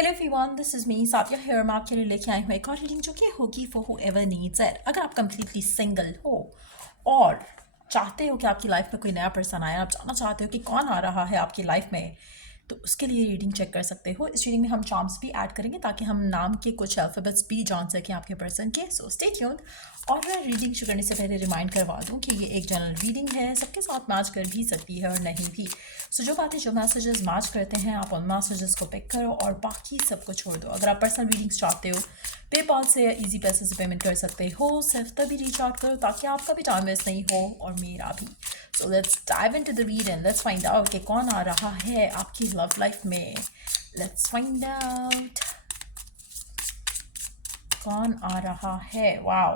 Hello everyone, this is me Safia here. मैं आपके लिए लेके आई हूँ एक और रीडिंग जो कि होगी फॉर हूएवर नीड्स इट। अगर आप कंप्लीटली सिंगल हो और चाहते हो कि आपकी लाइफ में कोई नया पर्सन आए, आप जानना चाहते हो कि कौन आ रहा है आपकी लाइफ में, तो उसके लिए रीडिंग चेक कर सकते हो। इस रीडिंग में हम चार्म्स भी ऐड करेंगे ताकि हम नाम के कुछ अल्फ़ाबेट्स भी जान सकें आपके पर्सन के। So stay tuned. और मैं रीडिंग शुरू करने से पहले रिमाइंड करवा दूं कि ये एक जनरल रीडिंग है, सबके साथ मैच कर भी सकती है और नहीं भी। सो जो बातें, जो मैसेजेस मैच करते हैं, आप उन मैसेजेस को पिक करो और बाकी सबको छोड़ दो। अगर आप पर्सनल रीडिंग्स चाहते हो, पेपाल से या ईजी पैसे से पेमेंट कर सकते हो। सिर्फ तभी रीच आउट करो ताकि आपका भी टाइम वेस्ट नहीं हो और मेरा भी। So let's dive into the read and let's find out कि कौन आ रहा है आपकी लव लाइफ में। Let's find out कौन आ रहा है। Wow.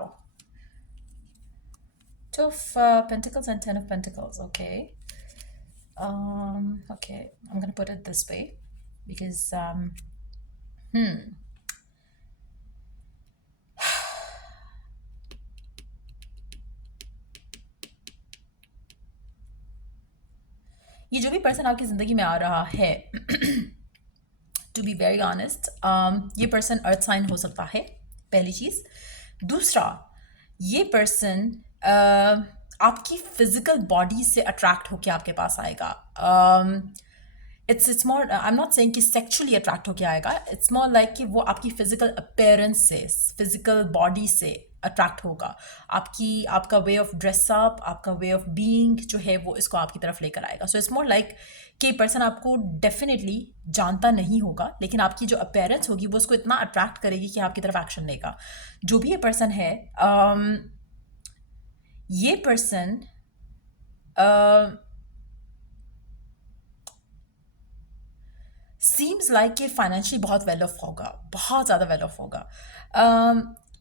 Two of Pentacles and Ten of Pentacles. Okay. Okay. I'm gonna put it this way because ये जो भी पर्सन आपकी ज़िंदगी में आ रहा है, टू बी वेरी ऑनेस्ट, ये पर्सन अर्थ साइन हो सकता है, पहली चीज़। दूसरा, ये पर्सन आपकी फिजिकल बॉडी से अट्रैक्ट होके आपके पास आएगा। It's more, I am not saying कि सेक्चुअली अट्रैक्ट होके आएगा। इट्स मोर लाइक कि वो आपकी फिजिकल अपीयरेंस से, फिजिकल बॉडी से अट्रैक्ट होगा। आपका वे ऑफ ड्रेसअप, आपका वे ऑफ बीइंग जो है वो इसको आपकी तरफ लेकर आएगा। सो इट्स मोर लाइक कि पर्सन आपको डेफिनेटली जानता नहीं होगा, लेकिन आपकी जो अपीयरेंस होगी वो उसको इतना अट्रैक्ट करेगी कि आपकी तरफ एक्शन लेगा। जो भी ये पर्सन है, ये पर्सन सीम्स लाइक कि फाइनेंशियली बहुत वेल ऑफ होगा, बहुत ज़्यादा वेल ऑफ होगा।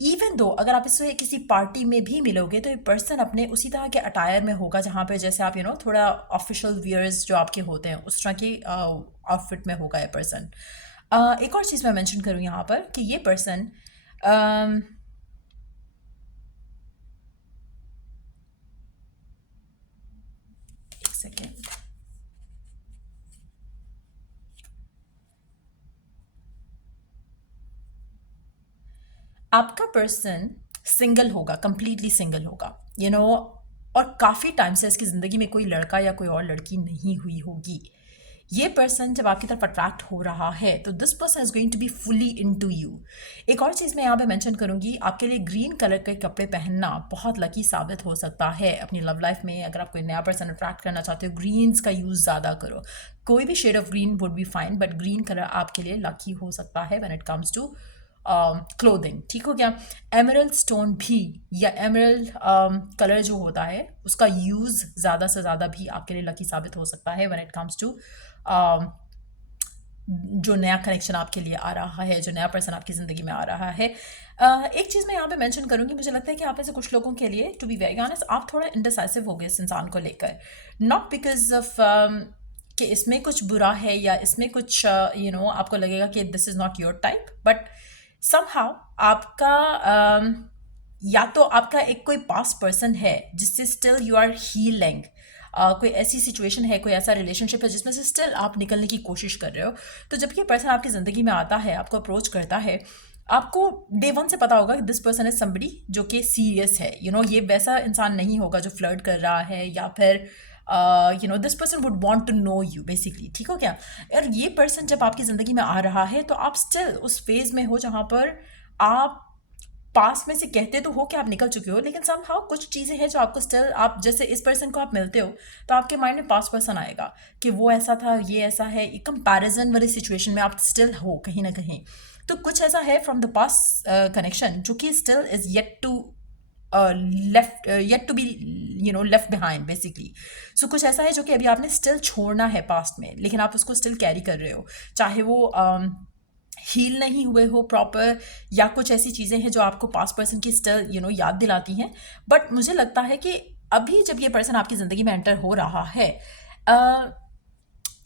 इवन दो अगर आप इससे किसी पार्टी में भी मिलोगे तो ये पर्सन अपने उसी तरह के अटायर में होगा जहाँ पे जैसे आप थोड़ा ऑफिशियल वियर्स जो आपके होते हैं उस तरह के आउटफिट में होगा ये पर्सन। एक और चीज़ मैं मेंशन करूँ यहाँ पर कि ये पर्सन एक सेकेंड, आपका पर्सन सिंगल होगा, कंप्लीटली सिंगल होगा, और काफ़ी टाइम से इसकी ज़िंदगी में कोई लड़का या कोई और लड़की नहीं हुई होगी। ये पर्सन जब आपकी तरफ अट्रैक्ट हो रहा है तो this person is going to be fully into you. एक और चीज़ मैं यहाँ पे मेंशन करूँगी, आपके लिए ग्रीन कलर के कपड़े पहनना बहुत लकी साबित हो सकता है अपनी लव लाइफ में। अगर आप कोई नया पर्सन अट्रैक्ट करना चाहते हो, ग्रीन्स का यूज़ ज़्यादा करो। कोई भी shade of green would be fine, but green colour आपके लिए लकी हो सकता है when it comes to clothing. ठीक हो गया। एमरल्ड स्टोन भी या एमरल्ड कलर जो होता है उसका यूज़ ज़्यादा से ज़्यादा भी आपके लिए लकी साबित हो सकता है व्हेन इट कम्स टू जो नया कनेक्शन आपके लिए आ रहा है, जो नया पर्सन आपकी ज़िंदगी में आ रहा है। एक चीज़ मैं यहाँ पे मेंशन करूँगी, मुझे लगता है कि आप में से कुछ लोगों के लिए, टू बी वेरी ऑनेस्ट, आप थोड़ा इंडिसाइसिव हो गए इस इंसान को लेकर। नॉट बिकॉज ऑफ कि इसमें कुछ बुरा है या इसमें कुछ आपको लगेगा कि this is not your type, but somehow आपका या तो आपका एक कोई पास्ट पर्सन है जिससे स्टिल यू आर हीलिंग। कोई ऐसी सिचुएशन है, कोई ऐसा रिलेशनशिप है जिसमें से स्टिल आप निकलने की कोशिश कर रहे हो। तो जब ये पर्सन आपकी ज़िंदगी में आता है, आपको अप्रोच करता है, आपको डे वन से पता होगा कि दिस पर्सन इज समबडी जो कि सीरियस है। ये वैसा इंसान नहीं होगा जो फ्लर्ट कर रहा है या फिर this person would want to know you basically. ठीक हो क्या। और ये पर्सन जब आपकी ज़िंदगी में आ रहा है तो आप स्टिल उस फेज में हो जहाँ पर आप पास में से कहते तो हो कि आप निकल चुके हो, लेकिन समहाउ कुछ चीज़ें हैं जो आपको स्टिल, आप जैसे इस पर्सन को आप मिलते हो तो आपके माइंड में पास्ट पर्सन आएगा कि वो ऐसा था, ये ऐसा है। कंपैरिजन वाली सिचुएशन में आप स्टिल हो कहीं ना कहीं। तो कुछ ऐसा है फ्रॉम द पास्ट कनेक्शन जो कि still is yet to yet to be left behind basically. So कुछ ऐसा है जो कि अभी आपने स्टिल छोड़ना है पास्ट में, लेकिन आप उसको स्टिल कैरी कर रहे हो, चाहे वो हील नहीं हुए हो प्रॉपर या कुछ ऐसी चीज़ें हैं जो आपको पास्ट पर्सन की स्टिल याद दिलाती हैं। बट मुझे लगता है कि अभी जब ये पर्सन आपकी ज़िंदगी में एंटर हो रहा है,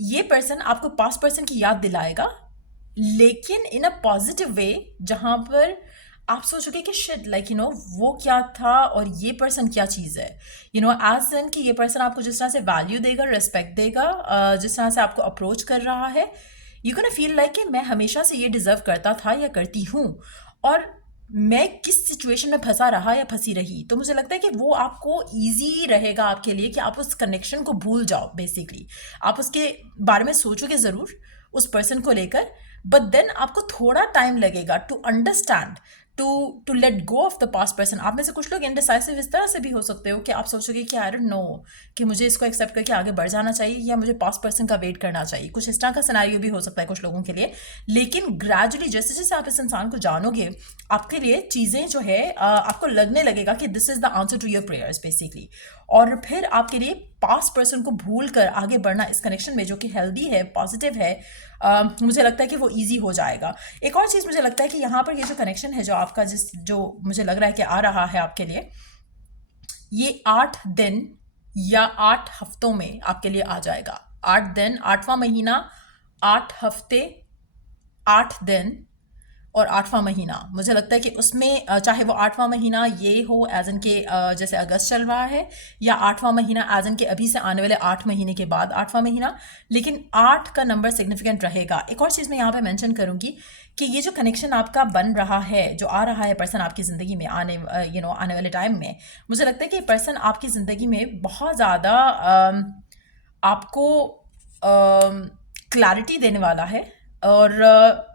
ये पर्सन आपको पास्ट पर्सन की याद दिलाएगा, लेकिन इन अ पॉजिटिव वे, जहाँ पर आप सोचोगे कि शिट लाइक वो क्या था और ये पर्सन क्या चीज़ है। एज इन कि ये पर्सन आपको जिस तरह से वैल्यू देगा, रिस्पेक्ट देगा, जिस तरह से आपको अप्रोच कर रहा है, यू कैन फील लाइक कि मैं हमेशा से ये डिजर्व करता था या करती हूँ, और मैं किस सिचुएशन में फंसा रहा या फंसी रही। तो मुझे लगता है कि वो आपको ईजी रहेगा आपके लिए कि आप उस कनेक्शन को भूल जाओ। बेसिकली आप उसके बारे में सोचोगे ज़रूर उस पर्सन को लेकर, बट देन आपको थोड़ा टाइम लगेगा to understand, to let go of the past person. आप में से कुछ लोग इनडिसाइसिव इस तरह से भी हो सकते हो कि आप सोचोगे कि आई डोंट नो कि मुझे इसको एक्सेप्ट करके आगे बढ़ जाना चाहिए या मुझे पास्ट पर्सन का वेट करना चाहिए। कुछ इस तरह का सिनेरियो भी हो सकता है कुछ लोगों के लिए। लेकिन ग्रेजुअली जैसे जैसे आप इस इंसान को जानोगे, आपके लिए चीज़ें जो है आपको लगने लगेगा कि this is the answer to your prayers basically. और फिर आपके लिए पास्ट पर्सन को भूल कर आगे बढ़ना इस कनेक्शन में, जो कि हेल्दी है, पॉजिटिव है, मुझे लगता है कि वो ईजी हो जाएगा। एक और चीज़ मुझे लगता है कि यहाँ पर ये जो कनेक्शन है जो आपका जो मुझे लग रहा है कि आ रहा है आपके लिए, ये 8 दिन या 8 हफ्तों में आपके लिए आ जाएगा। 8 दिन, 8वां महीना, 8 हफ्ते, 8 दिन और 8वां महीना। मुझे लगता है कि उसमें चाहे वो 8वां महीना ये हो एज इन के जैसे अगस्त चल रहा है, या 8वां महीना एज इन के अभी से आने वाले 8 महीने के बाद 8वां महीना, लेकिन 8 का नंबर सिग्निफिकेंट रहेगा। एक और चीज़ मैं यहाँ पे मेंशन करूँगी कि ये जो कनेक्शन आपका बन रहा है, जो आ रहा है पर्सन आपकी ज़िंदगी में आने वाले टाइम में, मुझे लगता है कि पर्सन आपकी ज़िंदगी में बहुत ज़्यादा आपको क्लैरिटी देने वाला है। और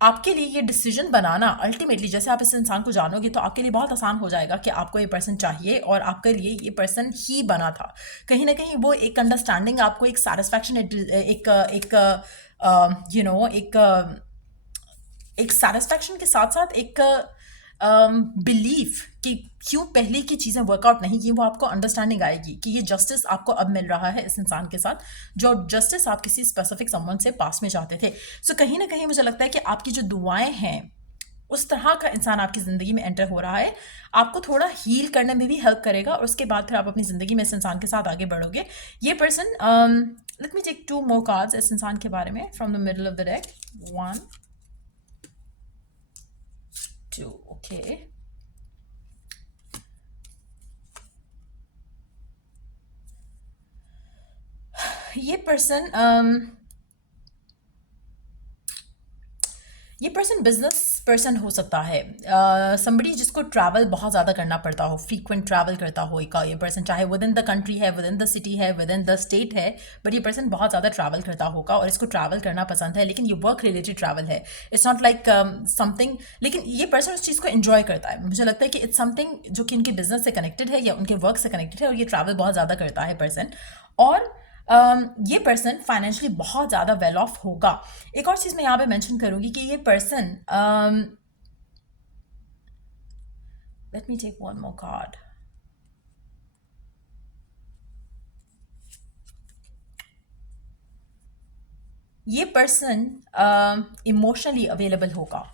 आपके लिए ये डिसीजन बनाना अल्टीमेटली, जैसे आप इस इंसान को जानोगे तो आपके लिए बहुत आसान हो जाएगा कि आपको ये पर्सन चाहिए और आपके लिए ये पर्सन ही बना था। कहीं ना कहीं वो एक अंडरस्टैंडिंग, आपको एक सेटिस्फैक्शन, एक सेटिस्फैक्शन के साथ साथ एक बिलीफ कि क्यों पहले की चीज़ें वर्कआउट नहीं की, वो आपको अंडरस्टैंडिंग आएगी कि ये जस्टिस आपको अब मिल रहा है इस इंसान के साथ, जो जस्टिस आप किसी स्पेसिफिक समवन से पास में चाहते थे। सो कहीं ना कहीं मुझे लगता है कि आपकी जो दुआएं हैं, उस तरह का इंसान आपकी ज़िंदगी में एंटर हो रहा है, आपको थोड़ा हील करने में भी हेल्प करेगा, और उसके बाद फिर आप अपनी ज़िंदगी में इस इंसान के साथ आगे बढ़ोगे। ये person, let me take 2 more cards इस इंसान के बारे में from the middle of the deck. 1 2, okay. ये पर्सन बिजनेस पर्सन हो सकता है, समबडी जिसको ट्रैवल बहुत ज़्यादा करना पड़ता हो, फ्रीक्वेंट ट्रैवल करता हो। ये पर्सन चाहे विद इन द कंट्री है, विद इन द सिटी है, विद इन द स्टेट है, बट ये पर्सन बहुत ज़्यादा ट्रैवल करता होगा और इसको ट्रैवल करना पसंद है, लेकिन ये वर्क रिलेटेड ट्रैवल है। इट्स नॉट लाइक समथिंग, लेकिन ये पर्सन उस चीज़ को एंजॉय करता है। मुझे लगता है कि इट्स समथिंग जो कि उनके बिजनेस से कनेक्टेड है या उनके वर्क से कनेक्टेड है, और ये ट्रैवल बहुत ज़्यादा करता है पर्सन। और ये पर्सन फाइनेंशियली बहुत ज़्यादा वेल ऑफ होगा। एक और चीज़ मैं यहाँ पे मेंशन करूँगी कि ये person, let me take 1 more card. ये पर्सन इमोशनली अवेलेबल होगा,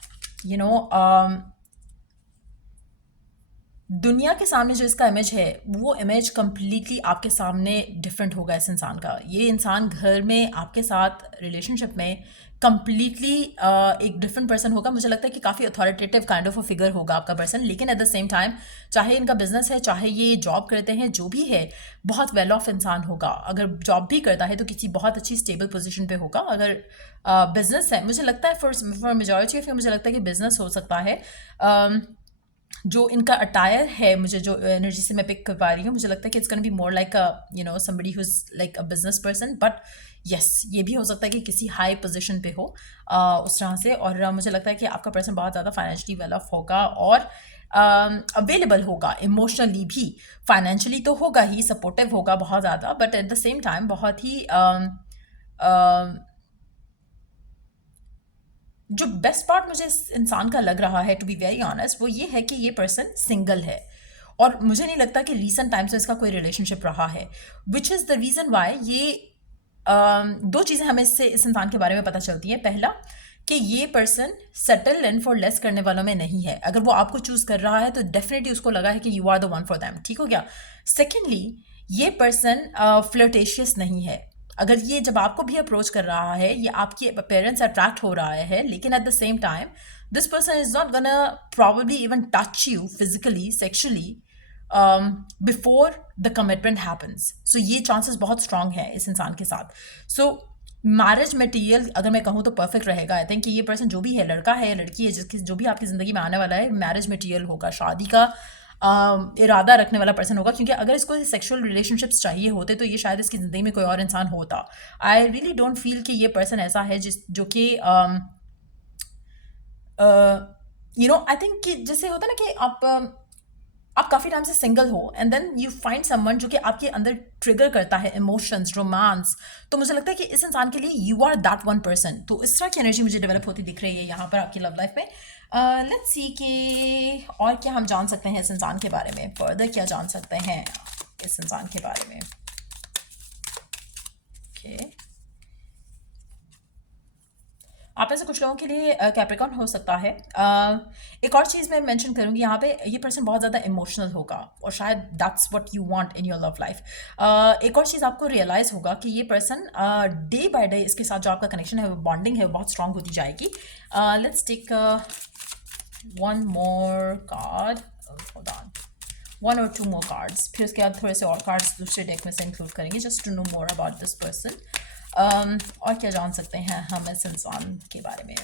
दुनिया के सामने जो इसका इमेज है, वो इमेज कम्प्लीटली आपके सामने डिफरेंट होगा इस इंसान का। ये इंसान घर में आपके साथ रिलेशनशिप में कम्प्लीटली एक डिफरेंट पर्सन होगा। मुझे लगता है कि काफ़ी authoritative kind of a figure होगा आपका पर्सन, लेकिन एट द सेम टाइम, चाहे इनका बिजनेस है, चाहे ये जॉब करते हैं, जो भी है, बहुत वेल ऑफ इंसान होगा। अगर जॉब भी करता है तो किसी बहुत अच्छी स्टेबल पोजीशन पे होगा। अगर बिजनेस है, मुझे लगता है फॉर मेजॉरिटी ऑफ यू, मुझे लगता है कि बिजनेस हो सकता है। जो इनका अटायर है, मुझे जो एनर्जी से मैं पिक कर पा रही हूँ, मुझे लगता है कि it's gonna be more like somebody who is like a business person. But yes, ये भी हो सकता है कि किसी हाई पोजीशन पे हो उस तरह से। और मुझे लगता है कि आपका पर्सन बहुत ज़्यादा फाइनेंशियली वेल ऑफ होगा और अवेलेबल होगा इमोशनली भी। फाइनेंशियली तो होगा ही, सपोर्टिव होगा बहुत ज़्यादा, but at the same time बहुत ही जो बेस्ट पार्ट मुझे इस इंसान का लग रहा है, टू बी वेरी ऑनेस्ट, वो ये है कि ये पर्सन सिंगल है, और मुझे नहीं लगता कि रीसेंट टाइम्स में इसका कोई रिलेशनशिप रहा है, which is the reason why ये दो चीज़ें हमें इससे इस इंसान के बारे में पता चलती हैं। पहला, कि ये person settle in for less करने वालों में नहीं है। अगर वो आपको चूज़ कर रहा है तो डेफिनेटली उसको लगा है कि you are the one for them. ठीक हो गया। सेकेंडली, ये पर्सन फ्लर्टेशियस नहीं है। अगर ये जब आपको भी अप्रोच कर रहा है, ये आपकी अपीयरेंस अट्रैक्ट हो रहा है, लेकिन at the same time this person is not gonna probably even touch you physically, sexually before the commitment happens. So ये चांसेस बहुत स्ट्रांग है इस इंसान के साथ। सो मैरिज मटेरियल अगर मैं कहूँ तो परफेक्ट रहेगा। आई थिंक कि ये पर्सन जो भी है, लड़का है लड़की है, जिसकी जो भी आपकी ज़िंदगी में आने वाला है, मैरिज मटेरियल होगा, शादी का इरादा रखने वाला पर्सन होगा। क्योंकि अगर इसको सेक्सुअल रिलेशनशिप्स चाहिए होते तो ये शायद इसकी ज़िंदगी में कोई और इंसान होता। आई रियली डोंट फील कि ये पर्सन ऐसा है जिस जो कि आई थिंक कि जैसे होता है ना कि आप काफ़ी टाइम से सिंगल हो and then you find someone जो कि आपके अंदर ट्रिगर करता है इमोशंस, रोमांस। तो मुझे लगता है कि इस इंसान के लिए you are that one person. तो इस तरह की एनर्जी मुझे डेवलप होती दिख रही है यहाँ पर आपकी लव लाइफ में। लेट्स सी कि और क्या हम जान सकते हैं इस इंसान के बारे में, फर्दर क्या जान सकते हैं इस इंसान के बारे में। ओके, आप में से कुछ लोगों के लिए कैप्रिकॉर्न हो सकता है। एक और चीज़ मैं मेंशन करूंगी यहाँ पे, ये पर्सन बहुत ज़्यादा इमोशनल होगा और शायद that's what you want in your love life. एक और चीज़ आपको रियलाइज़ होगा कि ये पर्सन डे बाय डे इसके साथ जो आपका कनेक्शन है, वो बॉन्डिंग है, वो बहुत स्ट्रांग होती जाएगी। Let's take one more card, hold on, one और टू मोर कार्ड्स, फिर उसके बाद थोड़े से और कार्ड्स दूसरे डेक में से इंक्लूड करेंगे just to know more about this person. और क्या जान सकते हैं हम इस इंसान के बारे में।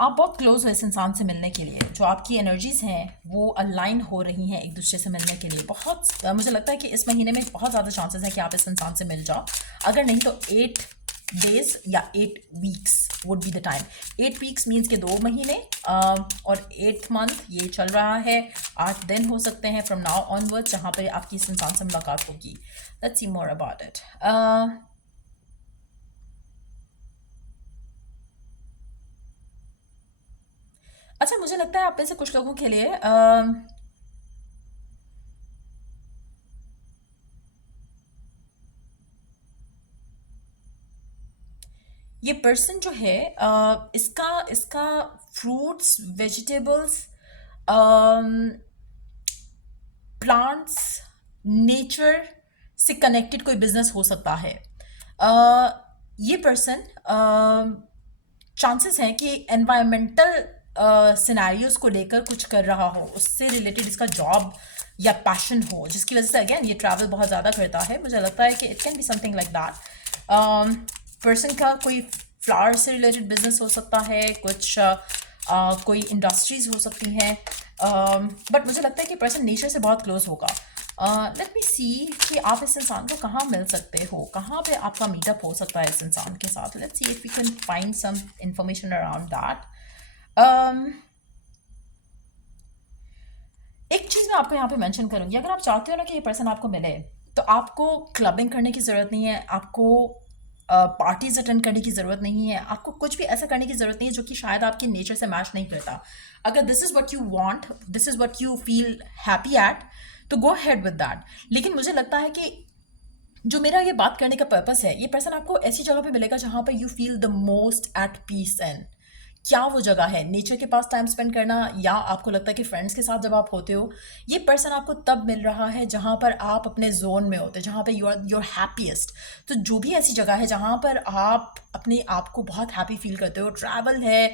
आप बहुत क्लोज हो इस इंसान से मिलने के लिए, जो आपकी एनर्जीज हैं वो अलाइन हो रही हैं एक दूसरे से मिलने के लिए। बहुत मुझे लगता है कि इस महीने में बहुत ज़्यादा चांसेस हैं कि आप इस इंसान से मिल जाओ। अगर नहीं तो 8 डेज या 8 weeks would be the time. 8 weeks means के 2 महीने, और 8th मंथ ये चल रहा है। 8 दिन हो सकते हैं फ्रॉम नाउ ऑनवर्ड जहाँ पर आपकी इस इंसान से मुलाकात होगी। Let's see more about it. अच्छा, मुझे लगता है आप में से कुछ लोगों के लिए ये पर्सन जो है इसका इसका फ्रूट्स, वेजिटेबल्स, प्लांट्स, नेचर से कनेक्टेड कोई बिजनेस हो सकता है। ये पर्सन चांसेस हैं कि एनवायरमेंटल सिनेरियोज को लेकर कुछ कर रहा हो, उससे रिलेटेड इसका जॉब या पैशन हो, जिसकी वजह से अगेन ये ट्रैवल बहुत ज़्यादा करता है। मुझे लगता है कि it can be something like that. Person का कोई फ्लावर से रिलेटेड बिजनेस हो सकता है, कुछ कोई इंडस्ट्रीज हो सकती हैं, बट मुझे लगता है कि पर्सन नेचर से बहुत क्लोज होगा। लेट मी सी कि आप इस इंसान को कहाँ मिल सकते हो, कहाँ पे आपका मीटअप हो सकता है इस इंसान के साथ। Let's see if we can find some information around that. एक चीज़ मैं आपको यहाँ पे मेंशन करूँगी, अगर आप चाहते हो ना कि ये पर्सन आपको मिले, तो आपको क्लबिंग करने की ज़रूरत नहीं है, आपको पार्टीज अटेंड करने की ज़रूरत नहीं है, आपको कुछ भी ऐसा करने की ज़रूरत नहीं है जो कि शायद आपके नेचर से मैच नहीं करता। अगर this is what you want, this is what you feel happy at, तो गो हेड विद दैट। लेकिन मुझे लगता है कि जो मेरा ये बात करने का पर्पस है, ये पर्सन आपको ऐसी जगह पे मिलेगा जहाँ पर you feel the most at peace. And क्या वो जगह है, नेचर के पास टाइम स्पेंड करना, या आपको लगता है कि फ्रेंड्स के साथ जब आप होते हो, ये पर्सन आपको तब मिल रहा है जहाँ पर आप अपने जोन में होते हैं, जहाँ पर यू आर योर हैप्पीएस्ट। तो जो भी ऐसी जगह है जहाँ पर आप अपने आप को बहुत हैप्पी फील करते हो, ट्रैवल है,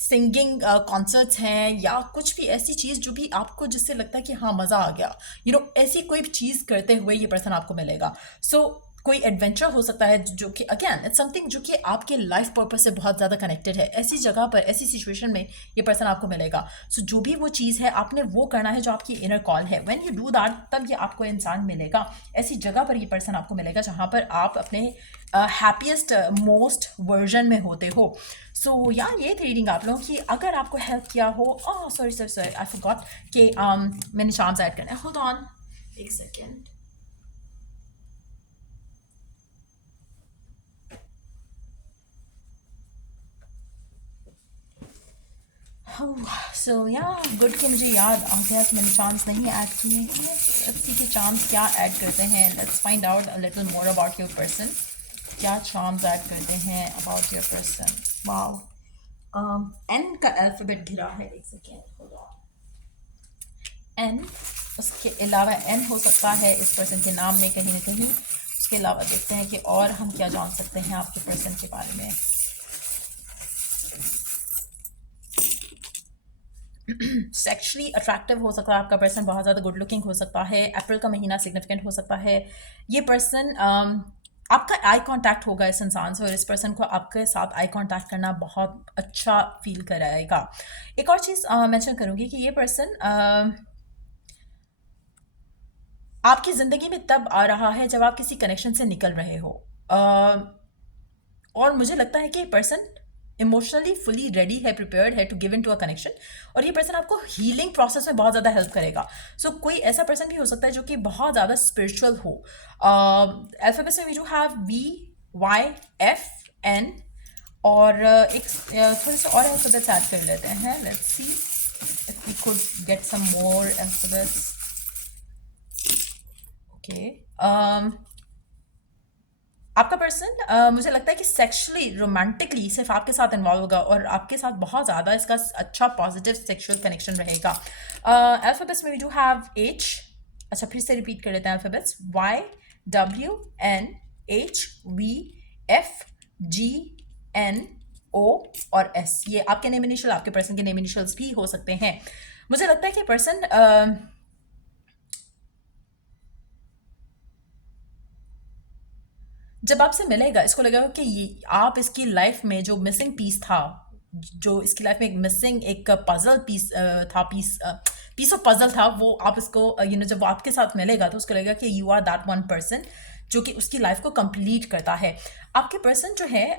सिंगिंग कॉन्सर्ट्स हैं, या कुछ भी ऐसी चीज़ जो भी आपको जिससे लगता है कि हाँ मज़ा आ गया, ऐसी कोई चीज़ करते हुए ये पर्सन आपको मिलेगा। सो कोई एडवेंचर हो सकता है जो कि अगेन इट्स समथिंग जो कि आपके लाइफ पर्पस से बहुत ज़्यादा कनेक्टेड है। ऐसी जगह पर, ऐसी सिचुएशन में ये पर्सन आपको मिलेगा। सो जो भी वो चीज़ है, आपने वो करना है जो आपकी इनर कॉल है। व्हेन यू डू दैट, तब ये आपको इंसान मिलेगा। ऐसी जगह पर ये पर्सन आपको मिलेगा जहाँ पर आप अपने हैप्पीएस्ट मोस्ट वर्जन में होते हो। सो या ये थी रीडिंग आप लोगों की। अगर आपको हेल्प किया हो, sorry sir sir I forgot कि मैंने चार्म्स ऐड करना है। होल्ड ऑन एक सेकेंड। सो या गुड कि मुझे याद आ गया कि मैंने चांस नहीं ऐड किए हैं। लेट्स सी कि चांस क्या ऐड करते हैं। Let's find out a little more about your person. क्या चार्म्स ऐड करते हैं about your person. Wow, N का अल्फ़ाबेट घिरा है। एक सेकेंड, एन, उसके अलावा एन हो सकता है इस पर्सन के नाम में कहीं ना कहीं। उसके अलावा देखते हैं कि और हम क्या जान सकते हैं आपके पर्सन के बारे में। सेक्शुअली अट्रैक्टिव हो सकता है आपका पर्सन, बहुत ज़्यादा गुड लुकिंग हो सकता है, अप्रैल का महीना सिग्निफिकेंट हो सकता है। ये पर्सन आपका आई कांटेक्ट होगा इस इंसान से, और इस पर्सन को आपके साथ आई कांटेक्ट करना बहुत अच्छा फील कराएगा। एक और चीज़ मेंशन करूँगी कि ये पर्सन आपकी ज़िंदगी में तब आ रहा है जब आप किसी कनेक्शन से निकल रहे हो। और मुझे लगता है कि ये पर्सन इमोशनली फुली रेडी है, प्रिपेयर्ड है to give in to a connection, और ये पर्सन आपको हीलिंग प्रोसेस में बहुत ज़्यादा हेल्प करेगा। सो कोई ऐसा पर्सन भी हो सकता है जो कि बहुत ज़्यादा स्पिरिचुअल हो। अल्फाबेट्स में वी डू हैव VYFN, और थोड़े से और अल्फाबेट्स ऐड कर लेते हैं। Let's see if we could get some more alphabets. Okay, आपका पर्सन मुझे लगता है कि सेक्सुअली रोमांटिकली सिर्फ आपके साथ इन्वॉल्व होगा, और आपके साथ बहुत ज़्यादा इसका अच्छा पॉजिटिव सेक्सुअल कनेक्शन रहेगा। अल्फाबेट्स में वी डू हैव H। अच्छा, फिर से रिपीट कर लेते हैं अल्फाबेट्स। YWNHVFGNO और S। ये आपके नेम इनिशियल, आपके पर्सन के नेम इनिशियल्स भी हो सकते हैं। मुझे लगता है कि पर्सन जब आपसे मिलेगा इसको लगेगा कि ये आप इसकी लाइफ में जो मिसिंग पीस था, जो इसकी लाइफ में एक मिसिंग एक पजल पीस था, पीस ऑफ पजल था, वो आप इसको जब वो आपके साथ मिलेगा तो उसको लगेगा कि you are that one person जो कि उसकी लाइफ को कंप्लीट करता है। आपके पर्सन जो है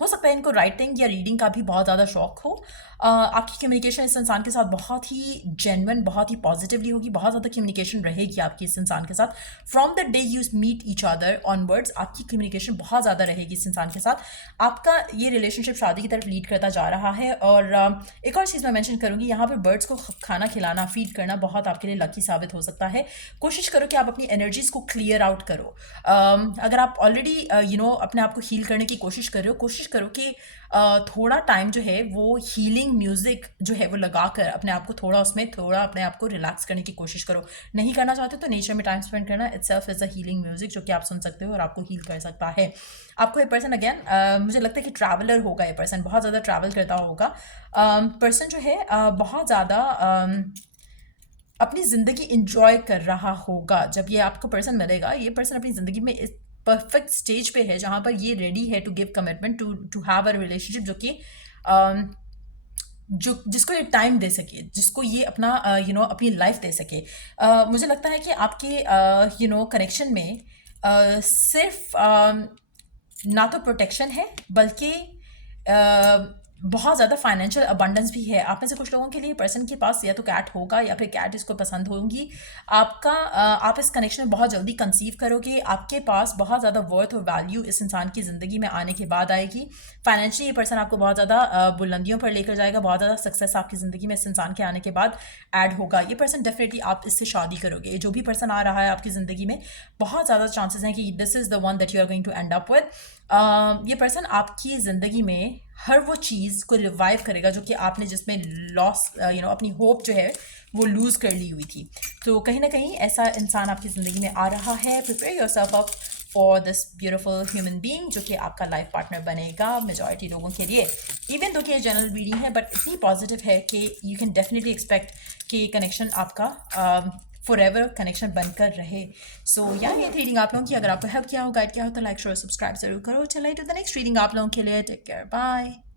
हो सकता है इनको राइटिंग या रीडिंग का भी बहुत ज़्यादा शौक हो। आपकी कम्युनिकेशन इस इंसान के साथ बहुत ही जेन्युइन, बहुत ही पॉजिटिवली होगी, बहुत ज़्यादा कम्युनिकेशन रहेगी आपकी इस इंसान के साथ। From the day you meet each other onwards आपकी कम्युनिकेशन बहुत ज़्यादा रहेगी इस इंसान के साथ। आपका ये रिलेशनशिप शादी की तरफ लीड करता जा रहा है। और एक और चीज़ मैं मेंशन करूँगी, यहाँ पर बर्ड्स को खाना खिलाना, फीड करना बहुत आपके लिए लकी साबित हो सकता है। कोशिश करो कि आप अपनी एनर्जीज़ को क्लियर आउट करो। अगर आप ऑलरेडी अपने आप को हील करने की कोशिश कर रहे हो, कोशिश करो कि थोड़ा टाइम जो है वो हीलिंग म्यूज़िक जो है वो लगा कर अपने आप को थोड़ा अपने आप को रिलैक्स करने की कोशिश करो। नहीं करना चाहते तो नेचर में टाइम स्पेंड करना itself is a healing music जो कि आप सुन सकते हो और आपको हील कर सकता है। आपको ये पर्सन अगेन मुझे लगता है कि ट्रैवलर होगा, ये पर्सन बहुत ज़्यादा ट्रैवल करता होगा। पर्सन जो है बहुत ज़्यादा अपनी ज़िंदगी इंजॉय कर रहा होगा। जब ये आपको पर्सन मिलेगा, ये पर्सन अपनी ज़िंदगी में इस परफेक्ट स्टेज पे है जहाँ पर ये रेडी है to give commitment, to have a relationship जो कि जिसको ये टाइम दे सके, जिसको ये अपना अपनी लाइफ दे सके। मुझे लगता है कि आपके कनेक्शन में सिर्फ ना तो प्रोटेक्शन है, बल्कि बहुत ज़्यादा फाइनेंशियल अबंडेंस भी है। आप में से कुछ लोगों के लिए पर्सन के पास या तो कैट होगा या फिर कैट इसको पसंद होगी। आप इस कनेक्शन में बहुत जल्दी कंसीव करोगे। आपके पास बहुत ज़्यादा वर्थ और वैल्यू इस इंसान की ज़िंदगी में आने के बाद आएगी। फाइनेंशियली ये पर्सन आपको बहुत ज़्यादा बुलंदियों पर लेकर जाएगा, बहुत ज़्यादा सक्सेस आपकी ज़िंदगी में इस इंसान के आने के बाद ऐड होगा। ये पर्सन डेफिनेटली आप इससे शादी करोगे। जो भी पर्सन आ रहा है आपकी ज़िंदगी में, बहुत ज़्यादा चांसेस हैं कि this is the one that you are going to end up with. ये पर्सन आपकी ज़िंदगी में हर वो चीज़ को रिवाइव करेगा जो कि आपने जिसमें लॉस अपनी होप जो है वो लूज़ कर ली हुई थी। तो कहीं ना कहीं ऐसा इंसान आपकी ज़िंदगी में आ रहा है। Prepare yourself up for this beautiful human being जो कि आपका लाइफ पार्टनर बनेगा मेजॉरिटी लोगों के लिए। इवन दो कि ये जनरल रीडिंग है, बट इतनी पॉजिटिव है कि यू कैन डेफिनेटली एक्सपेक्ट कि कनेक्शन आपका फॉर एवर कनेक्शन बनकर रहे। सो यार ये रीडिंग आप लोगों की अगर आपको हेल्प किया हो, गाइड किया हो, तो लाइक शेयर सब्सक्राइब जरूर करो। चलिए टू द नेक्स्ट रीडिंग आप लोगों के लिए। Take care, bye.